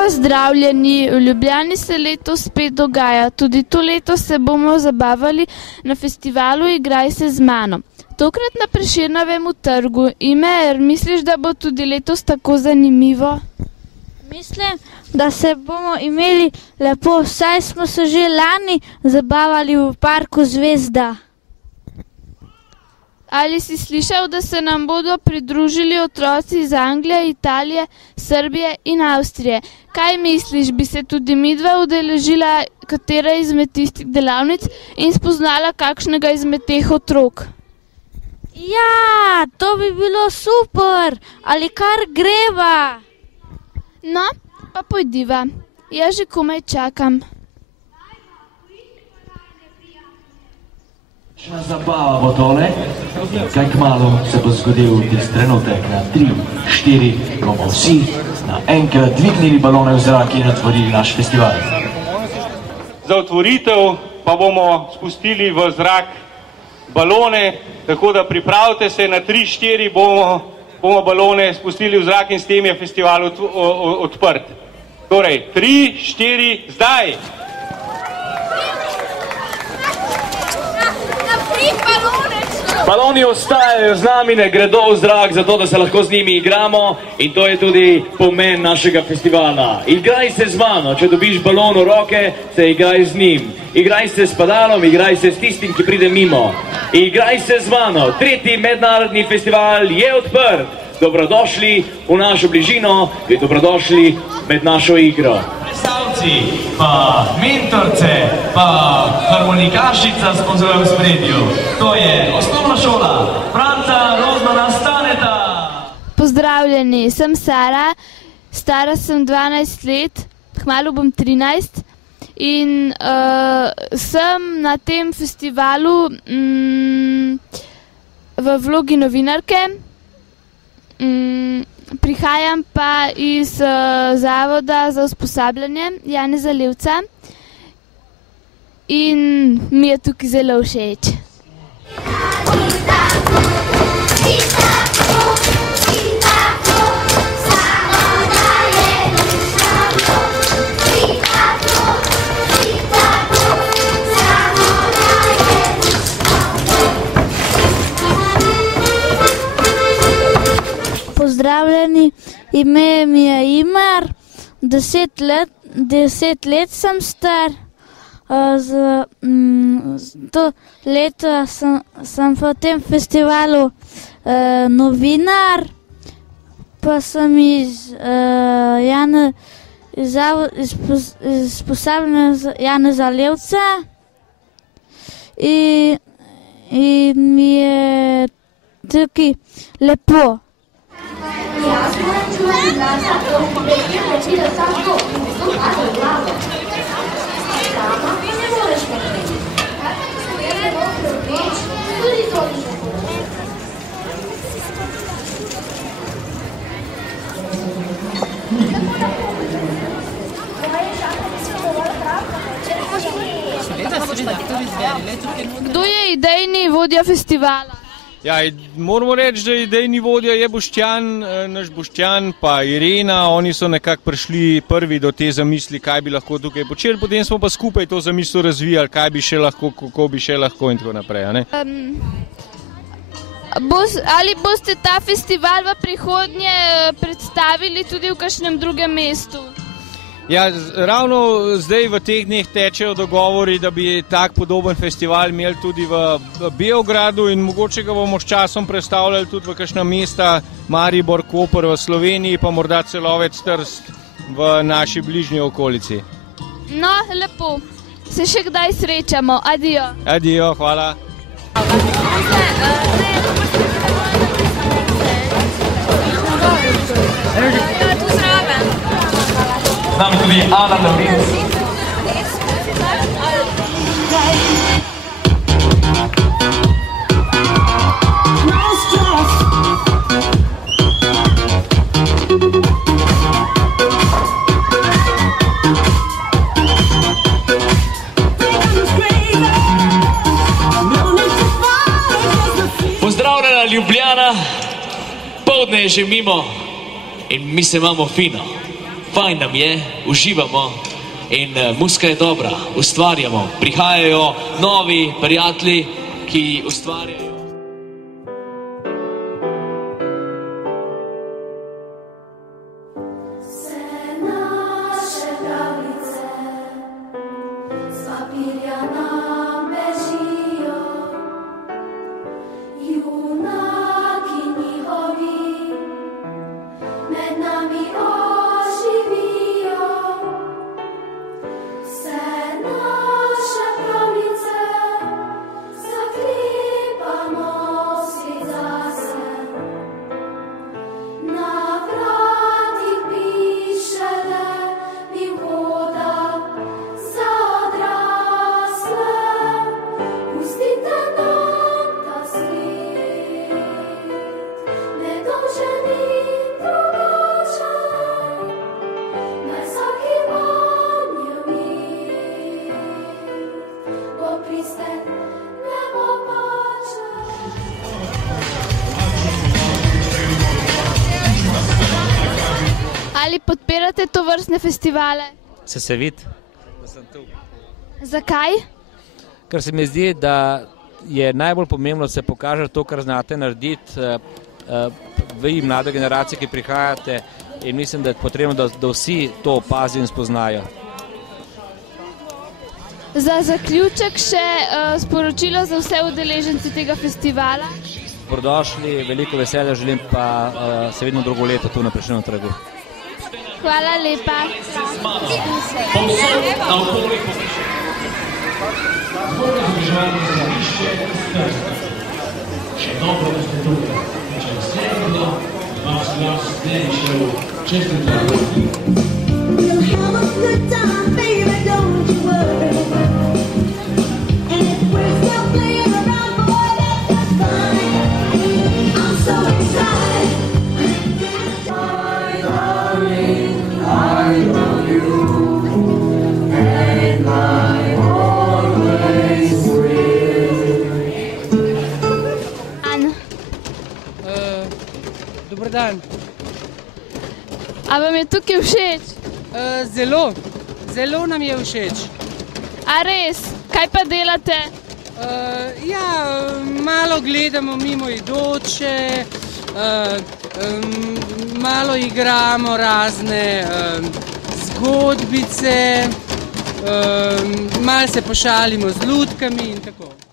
Pozdravljeni, v Ljubljani se letos spet dogaja. Tudi to leto se bomo zabavali na festivalu Igraj se z mano. Tokrat na Prešernovem trgu. Imer, misliš, da bo tudi letos tako zanimivo? Mislim, da se bomo imeli lepo, saj smo se že lani zabavali v parku Zvezda. Ali si slišal, da se nam bodo pridružili otroci iz Anglije, Italije, Srbije in Avstrije? Kaj misliš, bi se tudi midva udeležila katera izmed tistih delavnic in spoznala kakšnega izmed teh otrok? Ja, to bi bilo super, ali kar greva. No, pa pojdiva, jaz že komaj čakam. Zabava bo tole, kaj kmalu se bo zgodil tisti trenutek. Na 3, 4 bomo vsi naenkrat dvignili balone v zrak in otvorili naš festival. Za otvoritev pa bomo spustili v zrak balone, tako da pripravite se, na 3, 4 bomo balone spustili v zrak in s tem je festival odprt. Torej, 3, 4, zdaj! Baloni ostajajo z nami, ne gredo v zrak, zato da se lahko z njimi igramo in to je tudi pomen našega festivala. Igraj se z mano, če dobiš balon v roke, se igraj z njim. Igraj se s padalom, igraj se s tistim, ki pride mimo. Igraj se z mano, 3. mednarodni festival je odprt. Dobrodošli v našo bližino in dobrodošli med našo igro. Predstavci, pa mentorce, pa harmonikašica s pozorem v spredju. To je osnovna šola Franca Rozmana Staneta. Pozdravljeni, sem Sara, stara sem 12 let, kmalu bom 13 in sem na tem festivalu v vlogi novinarke. Prihajam pa iz Zavoda za usposabljanje Janeza Levca in mi je tukaj zelo všeč. Pozdravljeni, ime mi je Imer, 10 let sem star, to leto sem v tem festivalu novinar, pa sem iz usposabljanja Janeza Levca in mi je tukaj lepo. Kdo je idejni vodja festivala? Ja, moramo reči, da idejni vodja je Boštjan, naš Boštjan pa Irena, oni so nekako prišli prvi do te zamisli, kaj bi lahko tukaj počeli, potem smo pa skupaj to zamisel razvijali, kaj bi še lahko, kako bi še lahko in tako naprej. Ali boste ta festival v prihodnje predstavili tudi v kakšnem drugem mestu? Ja, ravno zdaj v teh dneh tečejo dogovori, da bi tak podoben festival imeli tudi v Beogradu in mogoče ga bomo s časom predstavljali tudi v kakšna mesta, Maribor, Koper v Sloveniji, pa morda Celovec, Trst v naši bližnji okolici. No, lepo. Se še kdaj srečamo. Adijo. Adijo, hvala. Z nami tudi Ana Davrinc. Pozdravljena Ljubljana, poldne je že mimo in mi se imamo fino. Fajn nam je, uživamo in muzika je dobra, ustvarjamo. Prihajajo novi prijatelji, ki ustvarjajo. Ali podpirate tovrstne festivale? Se vidi, da sem tu. Zakaj? Ker se mi zdi, da je najbolj pomembno, da se pokaže to, kar znate narediti vi mlade generacije, ki prihajate, in mislim, da je potrebno, da vsi to opazijo in spoznajo. Za zaključek še sporočilo za vse udeležence tega festivala. Dobrodošli, veliko veselja želim, pa se vidimo drugo leto tu na Prešernovem trgu. Hvala lepa. Dobar dan. A vam je tukaj všeč? Zelo nam je všeč. A res? Kaj pa delate? Malo gledamo mimoidoče, malo igramo razne zgodbice, malo se pošalimo z lutkami in tako.